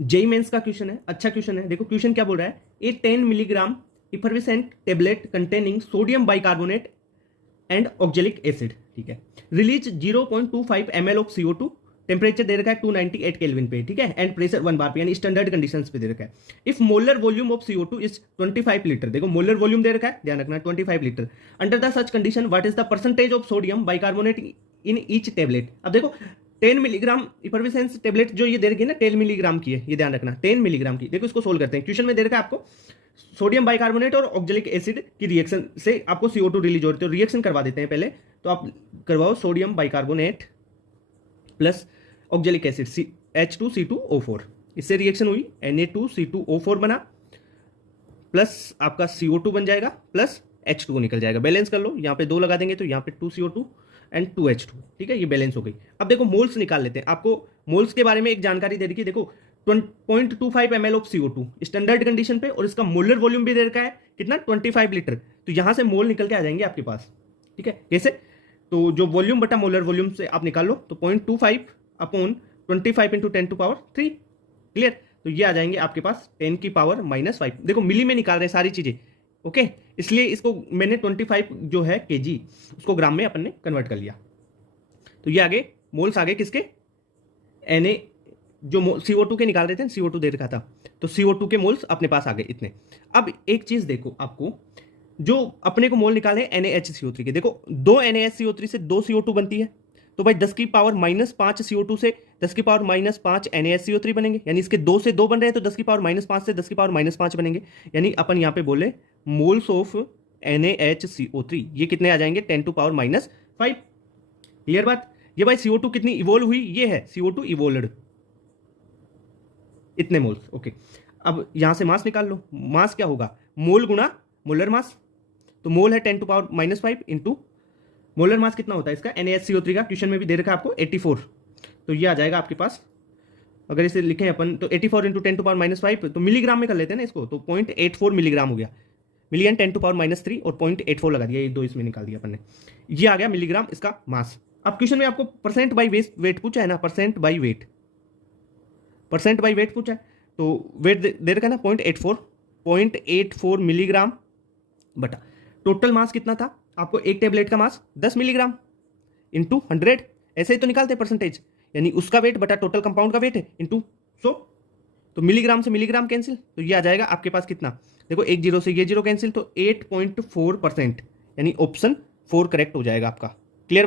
JEE mains का question है, अच्छा क्वेश्चन है। देखो क्वेश्चन क्या बोल रहा है, a 10 milligram effervescent tablet containing sodium bicarbonate and oxalic acid, ठीक है, release 0.25 ml of CO2, temperature दे रखा है 298 केल्विन पे, ठीक है, एंड प्रेशर 1 बार पे, यानी स्टैंडर्ड कंडीशंस पे दे रखा है। If molar volume of CO2 is 25 litre, देखो मोलर वॉल्यूम दे रखा है, ध्यान रखना 25 litre. Under the such condition what is the percentage of sodium bicarbonate in each tablet. अब देखो 10 मिलीग्राम इफरविसेंस टेबलेट जो ये दे रखी है ना, 10 मिलीग्राम की है, ये ध्यान रखना 10 मिलीग्राम की। देखो इसको सोल्व करते हैं, क्वेश्चन में दे रखा है आपको सोडियम बाइकार्बोनेट और ऑक्जेलिक एसिड की रिएक्शन से आपको CO2 रिलीज हो रही है, तो रिएक्शन करवा देते हैं पहले। तो आप करवाओ sodium bicarbonate plus oxalic acid H2C2O4, इससे रिएक्शन हुई Na2C2O4 बना, प्लस आपका CO2 बन जाएगा, प्लस H2O निकल जाएगा। बैलेंस कर लो, यहाँ पे 2 लगा देंगे तो यहाँ पे 2CO2 एंड 2H2, ठीक है, ये बैलेंस हो गई। अब देखो मोल्स निकाल लेते हैं, आपको मोल्स के बारे में एक जानकारी दे रखी है। देखो 0.25 ml of CO2 standard condition पे, और इसका मोलर वॉल्यूम भी दे रखा है कितना, 25 लीटर। तो यहां से मोल निकल के आ जाएंगे आपके पास, ठीक है, कैसे, तो जो वॉल्यूम बटा मोलर वॉल्यूम से आप निकाल लो, तो 0.25 अपॉन 25 इंटू 10⁻3, क्लियर। तो ये आ जाएंगे आपके पास 10⁻⁻5। देखो मिली में निकाल रहे हैं सारी चीजें, ओके, इसलिए इसको मैंने 25 जो है केजी, उसको ग्राम में अपन ने कन्वर्ट कर लिया। तो ये आगे मोल्स आगे किसके, Na, जो CO2 के निकाल रहे थे, CO2 दे रखा था, तो CO2 के मोल्स अपने पास आ गए इतने। अब एक चीज देखो, आपको जो अपने को मोल निकाले NaHCO3 के, देखो 2 NaHCO3 से 2 CO2 बनती है, तो भाई 10⁻⁻5 CO2 से 10⁻⁻5 NaHCO3 बनेंगे, यानी इसके 2 से 2 बन रहे हैं, तो 10⁻⁻5 से 10⁻⁻5 बनेंगे, यानी अपन यहाँ पे बोले मोल्स ऑफ NaHCO3 ये कितने आ जाएंगे, 10⁻⁻5। क्लियर बात। ये भाई CO2 कितनी इवोल्व हुई, ये है CO2 इवोल्व्ड, इतने मोल्स, ओके। अब यहां से मास निकाल लो, मास क्या होगा, मोल गुणा मोलर मास, तो मोल है 10⁻⁻5 इंटू मोलर मास कितना होता है इसका, NaHCO3 का क्वेश्चन में भी दे रखा है आपको 84, तो ये आ जाएगा आपके पास, अगर इसे लिखें अपन तो 84 इंटू 10⁻⁻5, तो मिलीग्राम में कर लेते हैं ना इसको, तो 0.84 मिलीग्राम हो गया, मिलियन 10⁻³ और 0.84 लगा दिया, ये दो इसमें निकाल दिया अपन ने, ये आ गया मिलीग्राम इसका मास। अब क्वेश्चन में आपको परसेंट बाई वेट पूछा है ना, परसेंट बाई वेट पूछा है, तो वेट दे रखा है ना 0.84 मिलीग्राम बटा टोटल मास कितना था आपको, एक टेबलेट का मास 10 मिलीग्राम इंटू 100, ऐसे ही तो निकालते हैं परसेंटेज, यानी उसका वेट बटा टोटल कंपाउंड का वेट है इंटू 100, तो मिलीग्राम से मिलीग्राम कैंसिल, तो ये आ जाएगा आपके पास कितना, देखो एक जीरो से ये जीरो कैंसिल, तो 8.4%, यानी ऑप्शन 4 करेक्ट हो जाएगा आपका। क्लियर बात।